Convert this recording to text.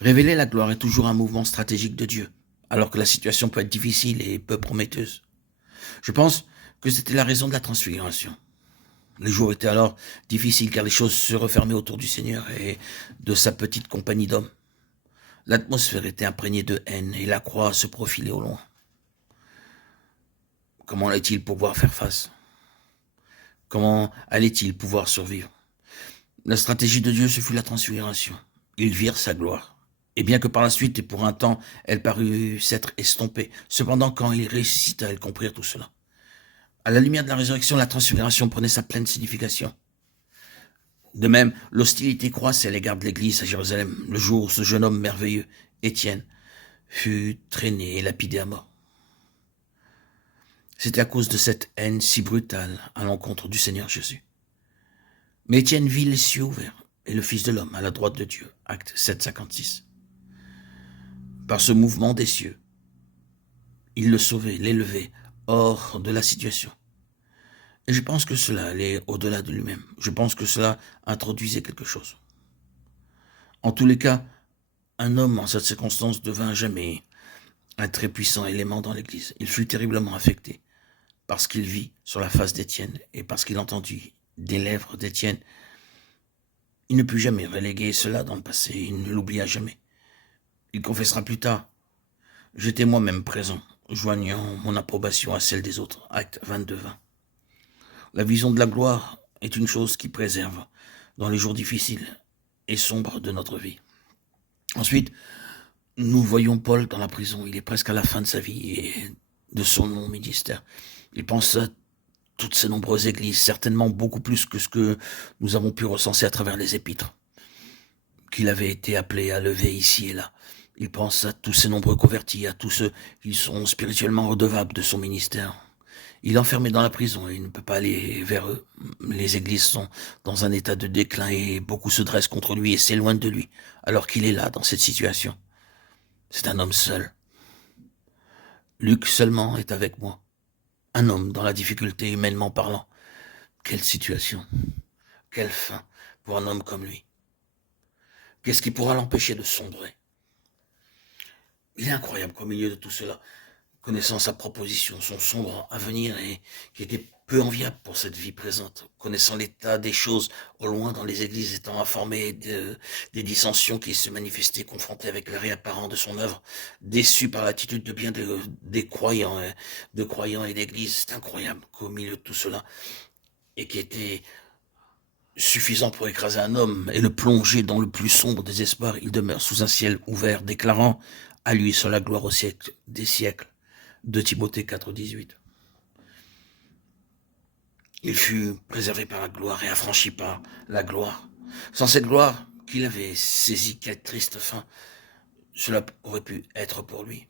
Révéler la gloire est toujours un mouvement stratégique de Dieu, alors que la situation peut être difficile et peu prometteuse. Je pense que c'était la raison de la transfiguration. Les jours étaient alors difficiles car les choses se refermaient autour du Seigneur et de sa petite compagnie d'hommes. L'atmosphère était imprégnée de haine et la croix se profilait au loin. Comment allait-il pouvoir faire face? Comment allait-il pouvoir survivre? La stratégie de Dieu, ce fut la transfiguration. Ils virent sa gloire. Et bien que par la suite et pour un temps, elle parut s'être estompée, cependant quand il ressuscita, ils comprirent tout cela. À la lumière de la résurrection, la transfiguration prenait sa pleine signification. De même, l'hostilité croissait à l'égard de l'église à Jérusalem, le jour où ce jeune homme merveilleux, Étienne, fut traîné et lapidé à mort. C'était à cause de cette haine si brutale à l'encontre du Seigneur Jésus. Mais Étienne vit les cieux ouverts et le Fils de l'homme à la droite de Dieu. Acte 7, 56. Par ce mouvement des cieux, il le sauvait, l'élevait hors de la situation. Et je pense que cela allait au-delà de lui-même. Je pense que cela introduisait quelque chose. En tous les cas, un homme en cette circonstance devint jamais un très puissant élément dans l'Église. Il fut terriblement affecté parce qu'il vit sur la face d'Étienne et parce qu'il entendit des lèvres d'Étienne. Il ne put jamais reléguer cela dans le passé, il ne l'oublia jamais. Il confessera plus tard: j'étais moi-même présent, joignant mon approbation à celle des autres. Acte 22-20. La vision de la gloire est une chose qui préserve dans les jours difficiles et sombres de notre vie. Ensuite, nous voyons Paul dans la prison. Il est presque à la fin de sa vie et de son long ministère. Il pense à toutes ces nombreuses églises, certainement beaucoup plus que ce que nous avons pu recenser à travers les épîtres, qu'il avait été appelé à lever ici et là. Il pense à tous ces nombreux convertis, à tous ceux qui sont spirituellement redevables de son ministère. Il est enfermé dans la prison et il ne peut pas aller vers eux. Les églises sont dans un état de déclin et beaucoup se dressent contre lui et s'éloignent de lui, alors qu'il est là, dans cette situation. C'est un homme seul. Luc seulement est avec moi. Un homme dans la difficulté, humainement parlant. Quelle situation, quelle fin pour un homme comme lui. Qu'est-ce qui pourra l'empêcher de sombrer? Il est incroyable qu'au milieu de tout cela, connaissant sa proposition, son sombre avenir et qui était peu enviable pour cette vie présente, connaissant l'état des choses au loin dans les églises, étant informé des dissensions qui se manifestaient, confronté avec le réapparent de son œuvre, déçu par l'attitude de bien des croyants, de croyants et d'églises. C'est incroyable qu'au milieu de tout cela, et qui était suffisant pour écraser un homme et le plonger dans le plus sombre désespoir, il demeure sous un ciel ouvert, déclarant: à lui soit la gloire au siècle des siècles. 2 Timothée 4, 18. Il fut préservé par la gloire et affranchi par la gloire. Sans cette gloire qu'il avait saisie, quelle triste fin cela aurait pu être pour lui.